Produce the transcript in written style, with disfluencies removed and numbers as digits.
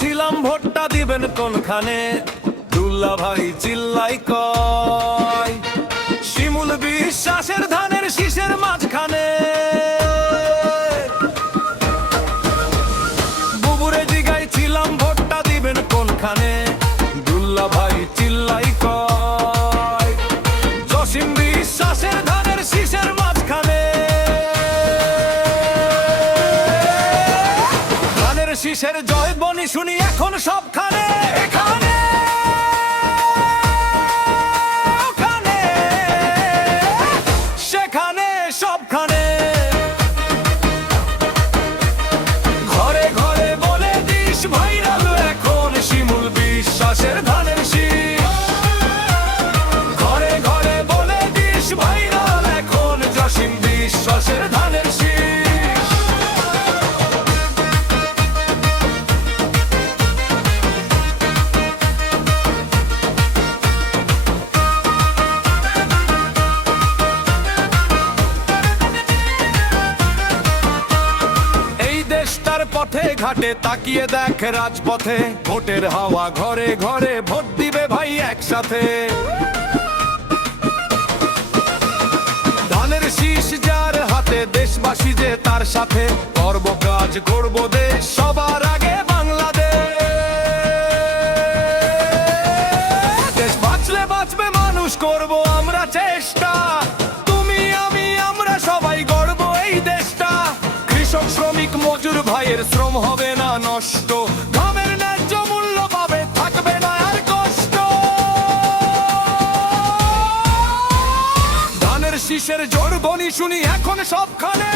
ছিলাম ভোটটা দিবেন কোনখানে, দুল্লা ভাই চিল্লাই কয় শিমুল বিশ্বাসের ধানের শীষের মাঝখানে। বুবুরে জিগাই ছিলাম ভোটটা দিবেন কোনখানে, দুল্লা ভাই চিল্লাই কয় জসিম বিশ্বাসের ধানের শীষের মাঝখানে। শীষের জয় বনি শুনি এখন সবখানে, এখানে ওখানে সেখানে সবখানে। ঘরে ঘরে বলে দিস ভাইরাল এখন শিমুল বিশ্বাসের ধানের শীষ। ঘরে ঘরে বলে দিস ভাইরাল এখন জসিম বিশ্বাসের ধানের শীষ। পথে ঘাটে তাকিয়ে দেখ রাজপথে, ভোটের হাওয়া ঘরে ঘরে, ভোট দিবে ভাই একসাথে। ধানের শীষ যার হাতে, দেশবাসী যে তার সাথে, করব কাজ করব দেশ সবার আগে বাংলাদেশ। দেশ বাঁচলে বাঁচবে মানুষ, করব আমরা চেষ্টা, তুমি আমি আমরা সবাই গড়ব এই দেশটা। কৃষক শ্রমিক মজুর ভাইয়ের শ্রম হবে না নষ্ট, ঘামের ন্যায্য মূল্য পাবে, থাকবে না আর কষ্ট। ধানের শীষের জোর বনি শুনি এখন সবখানে।